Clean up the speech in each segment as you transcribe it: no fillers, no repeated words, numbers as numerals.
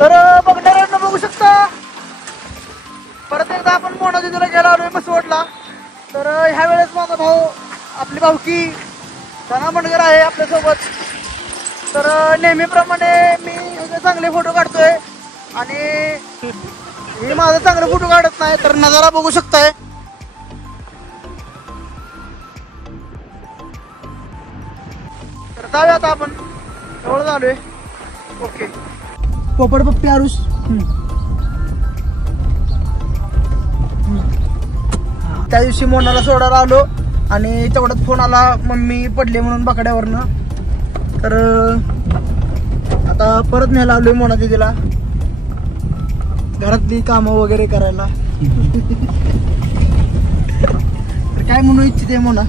तर बघणाऱ्यांना बघू शकता परत एकदा आपण मोना दिदीला गेला आलोय मसवडला. तर ह्या वेळेस माझा भाऊ आपली भाऊकी धना मणगर आहे आपल्यासोबत. तर नेहमीप्रमाणे मी ह्याचे चांगले फोटो काढतोय आणि मी माझा चांगले फोटो काढत नाही. तर नजारा बघू शकताय. तर जाऊया आता आपण जवळ झालोय. ओके पोपट पप्पी आरुष. त्या दिवशी मोनाला सोडायला आलो आणि तेवढ्यात फोन आला मम्मी पडले म्हणून बाकड्यावरनं. तर आता परत न्यायला आलोय मोना दिदीला घरातली कामं वगैरे करायला. तर काय म्हणू इच्छिते मोना?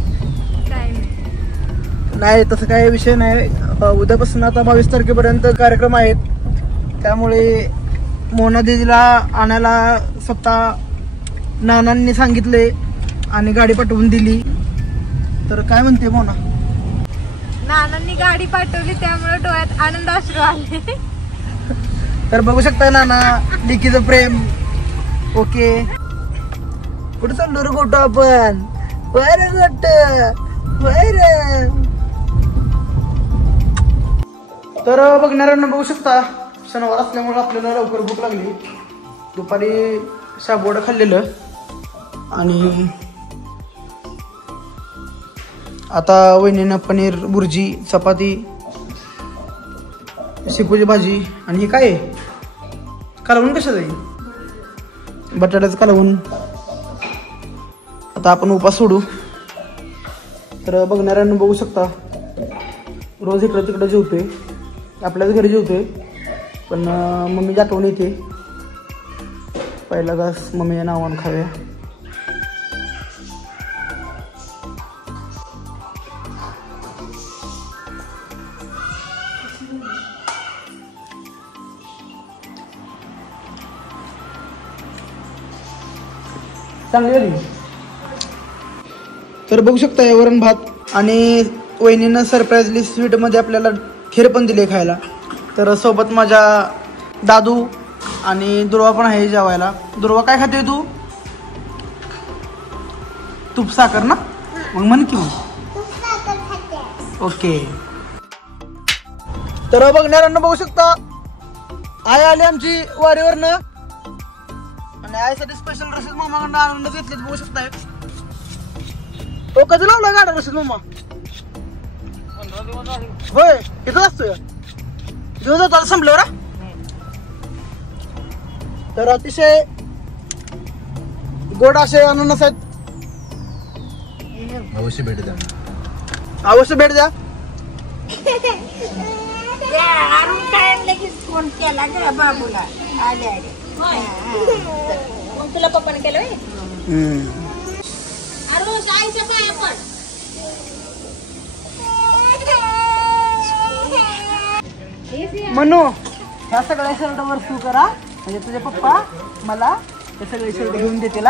नाही तसं काही विषय नाही. उद्यापासून आता 22 तारखेपर्यंत कार्यक्रम आहेत. त्यामुळे मोना दिदीला आणायला स्वतः नानांनी सांगितले आणि गाडी पाठवून दिली. तर काय म्हणते मोना? नानांनी गाडी पाठवली त्यामुळे डोळ्यात आनंद अश्रू आले. तर बघू शकता नाना लिखीचं प्रेम. ओके कुठं चाललो रे गोटो आपण? तर बघणाऱ्यांना बघू शकता शनिवार असल्यामुळे आपल्याला लवकर भूक लागली. दुपारी शाबूवडं खाल्लेलं आणि आता वहिनीनं पनीर बुर्जी चपाती शेपूची भाजी आणि हे काय आहे कालवून कशाचं आहे? बटाट्याचं कालवून. आता आपण उपास सोडू. तर बघणाऱ्यांना बघू शकता रोज इकडं तिकडं जेवतोय. आपल्याच घरी जेवतोय पण मम्मीची आठवण येते. पहिला तास मम्मीच्या नावानं खाऊया. चांगली झाली. तर बघू शकता वरण भात आणि वहिनीनं सरप्राईजली स्वीटमध्ये आपल्याला खीर पण दिली खायला. तर सोबत माझ्या दादू आणि दुर्वा पण आहे जेवायला. दुर्वा काय खाते तू? तूप साखर ना? मग म्हण की मग. ओके तर बघणाऱ्यांना बघू शकता आई आली आमची वारीवरनं आणि आईसाठी स्पेशल रशीद मामाकडनं आनंद घेतलेत. बघू शकताय. तो कधी लावला गाडा रशीद मामा? होय इथंच असतोय. दिवस होता संपल्यावर. तर अतिशय गोड असे अननस आहेत. अवश्य भेट द्या. अवश्य भेट द्या. फोन केला ग बाबूला. आले आले मग तुला पप्पाने केलं आईच्या पाया पण. म्हणू ह्या सगळ्या शर्ट वर तू करा म्हणजे तुझे पप्पा मला हे सगळे शर्ट घेऊन देतील.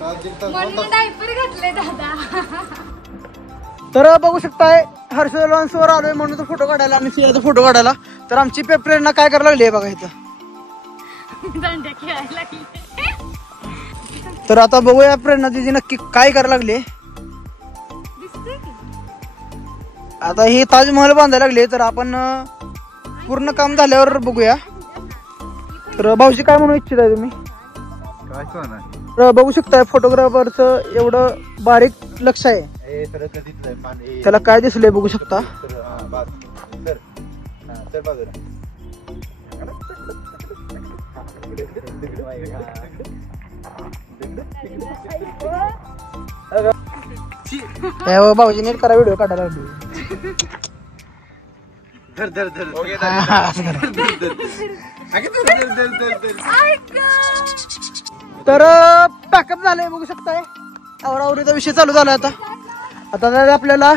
डायपर घातले दादा. तर बघू शकताय हर्षल लॉन्सवर आलोय म्हणून तो फोटो काढायला आणि सियाचा फोटो काढायला. तर आमची प्रेरणा काय करायला लागली आहे बघा इथं. दंड्या खेळायला लागली. तर आता बघूया प्रेरणा दिदी नक्की काय करायला लागली. आता ही ताजमहल बांधायला लागले. तर आपण पूर्ण काम झाल्यावर बघूया. तर भाऊजी काय म्हणू इच्छित आहे तुम्ही? तर बघू शकताय फोटोग्राफरचं एवढं बारीक लक्ष आहे. त्याला काय दिसलंय बघू शकता. भाऊजी नीट करा व्हिडिओ काढायला. तर पॅकअप झालंय बघू शकताय. आवरावरीचा विषय चालू झाला. आता आपल्याला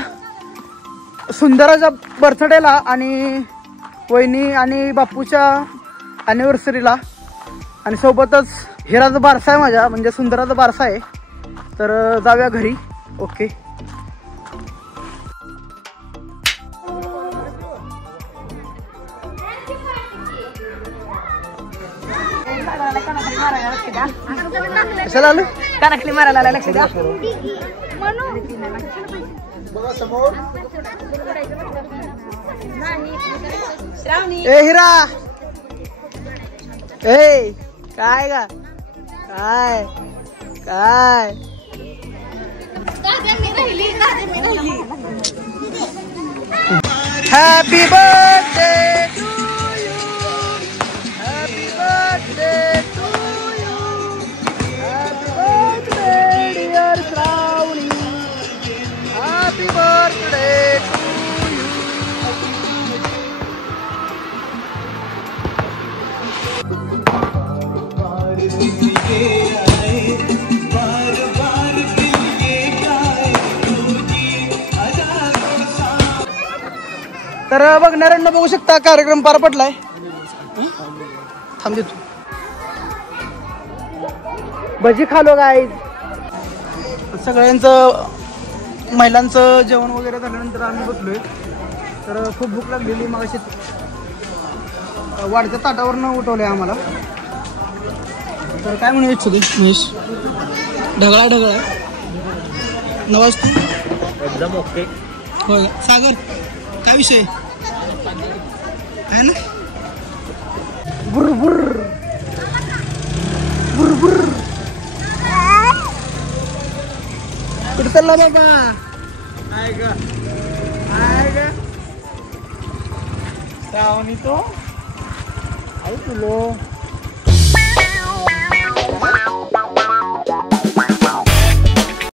सुंदराच्या बर्थडेला आणि वहिनी आणि बापूच्या अॅनिव्हर्सरीला आणि सोबतच हिराचा बारसा आहे माझ्या म्हणजे सुंदराचा बारसा आहे. तर जाऊया घरी. ओके कशाला आलो कानाखाली मारायला लक्ष द्या. ए हिरा ए काय का काय काय happy birthday to you happy birthday to you happy birthday dear Shravani happy birthday to you. तर बघणाऱ्यांना बघू शकता कार्यक्रम पार पडलाय. थांब देतो भजी खालो गाईज. सगळ्यांचं महिलांचं जेवण वगैरे झाल्यानंतर आम्ही बसलोय. तर खूप भूक लागलेली मग अशी वाढत्या ताटावरनं उठवलंय आम्हाला. तर काय म्हणू इच्छितो महेश ढगळा ढगळा नवाज तू एकदम ओके. हो सागर काय विषय आहे ना. बुरबुर बुरबुर कुठे चालला बाबा. आहे का श्रावणी तो आहे तुलो